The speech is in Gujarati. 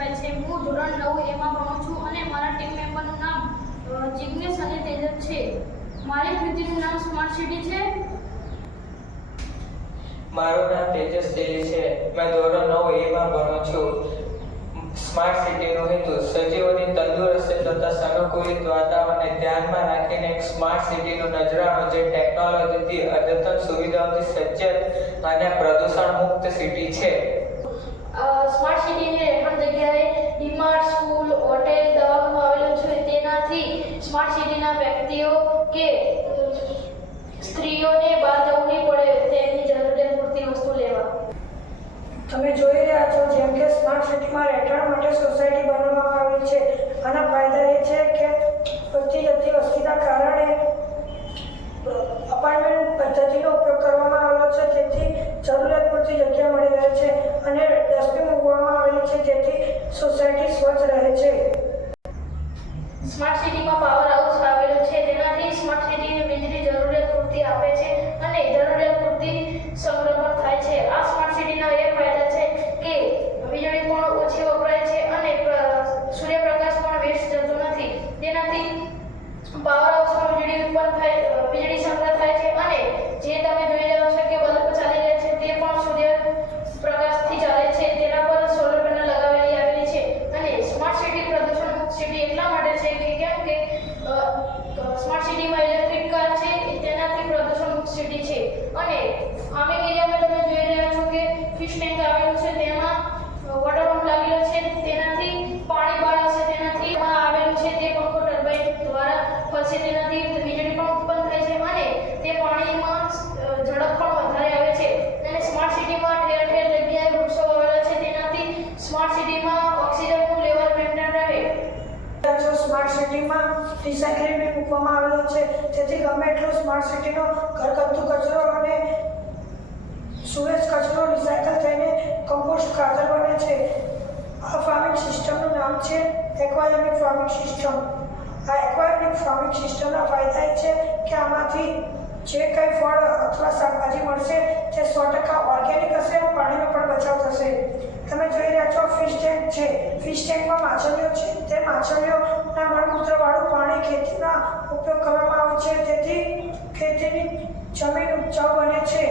દિલીપભાઈ છે હું ધોરણ નવ એમાં ભણું છું અને મારા ટીમ મેમ્બરનું નામ જિજ્ઞેશ અને તેજસ છે. મારી કૃતિનું નામ સ્માર્ટ સિટી છે. મારું નામ તેજસ ડેલી છે. મેં ધોરણ નવ એમાં ભણું છું. સ્માર્ટ સિટીનો હેતુ સજીવોની તંદુરસ્તી તથા સાનુકૂલિત વાતાવરણને ધ્યાનમાં રાખીને એક સ્માર્ટ સિટીનો નજરાણો જે ટેકનોલોજીથી અદ્યતન સુવિધાઓથી સજ્જ અને પ્રદૂષણ મુક્ત સિટી છે. સ્માર્ટ સિટીની સ્માર્ટ સિટીના વ્યક્તિઓ કે સ્ત્રીઓને બહાર જવું નહીં પડે તેમની જરૂરિયાત પૂરતી વસ્તુ લેવા. તમે જોઈ રહ્યા છો જેમ કે સ્માર્ટ સિટીમાં રહેઠાણ માટે સોસાયટી બનાવવામાં આવી છે. આના ફાયદા એ છે કે વધતી જતી વસ્તીના કારણે અપાર્ટમેન્ટ પદ્ધતિનો ઉપયોગ કરવામાં આવેલો છે. જેથી જરૂરિયાત પૂરતી જગ્યા મળી રહે છે અને ડસ્ટબિન મૂકવામાં આવેલી છે. જેથી સોસાયટી સ્વચ્છ રહે છે. સ્માર્ટ સિટીમાં પાવર હાઉસ આવેલું છે. જેનાથી સ્માર્ટ સિટીને વીજળી જરૂરિયાત પૂરતી આપે છે અને જરૂરિયાત પૂરતી સંગ્રહણ થાય છે. આ સ્માર્ટ સિટીના એ ફાયદા છે કે વીજળી પણ ઓછી વપરાય છે અને સૂર્યપ્રકાશ પણ વેસ્ટ જતો નથી. તેનાથી પાવર હાઉસમાં વીજળી ઉત્પન્ન થાય વીજળી સંગ્રહ થાય છે અને જે તમે જોઈ રહ્યા છો કે બલ્બ ચાલી રહ્યા છે તે પણ સૂર્ય પ્રકાશથી ચાલે છે તેના પર સોલર પેનલ લગાવેલી આવેલી છે અને સ્માર્ટ સિટી પ્રદૂષણ મુક્ત સિટી એટલા માટે છે કે કેમ કે અ, સ્માર્ટ સિટીમાં ઇલેક્ટ્રિક કાર છે તેનાથી પ્રદૂષણ મુક્ત સિટી છે અને ફાર્મિંગ એરિયામાં તમે જોઈ રહ્યા છો કે ફિશ ટેન્ક આવેલું છે તેમાં વોટર પંપ લાગેલો છે તેનાથી પાણી બહાર આવશે તેનાથી એમાં આવેલું છે તે પંખો ટર્બાઇન દ્વારા ફરશે તેનાથી વીજળી પણ ઉત્પન્ન થાય છે અને તે પાણીમાં અ, ઝડપ પણ વધારે આવે છે. અને સ્માર્ટ સિટીમાં ઠેર ઠેર જગ્યાએ વૃક્ષો વાવેલા છે. તેનાથી સ્માર્ટ સિટીમાં ઓક્સિજનનું લેવલ મેન્ટેન રહે. સ્માર્ટ સિટીમાં રિસાયકલિંગ મૂકવામાં આવેલો છે. તેથી ગમે એટલો સ્માર્ટ સિટીનો ઘરગથ્થુ કચરો અને સુરેજ કચરો રિસાયકલ થઈને કમ્પોસ્ટ ખાતર બને છે. આ ફાર્મિંગ સિસ્ટમનું નામ છે એક્વાયોનિક ફાર્મિંગ સિસ્ટમ આ એક્વાયોનિક ફાર્મિંગ સિસ્ટમના ફાયદા એ છે કે આમાંથી જે કંઈ ફળ અથવા શાકભાજી મળશે તે સો ટકા ઓર્ગેનિક હશે અને પાણીનો પણ બચાવ થશે. તમે જોઈ રહ્યા છો ફિશ ટેન્ક છે. ફિશ ટેન્કમાં માછલીઓ છે. તે માછલીઓના મળમૂત્રવાળું પાણી ખેતીના ઉપયોગ કરવામાં આવે છે. તેથી ખેતીની જમીન ઉપજાઉ બને છે.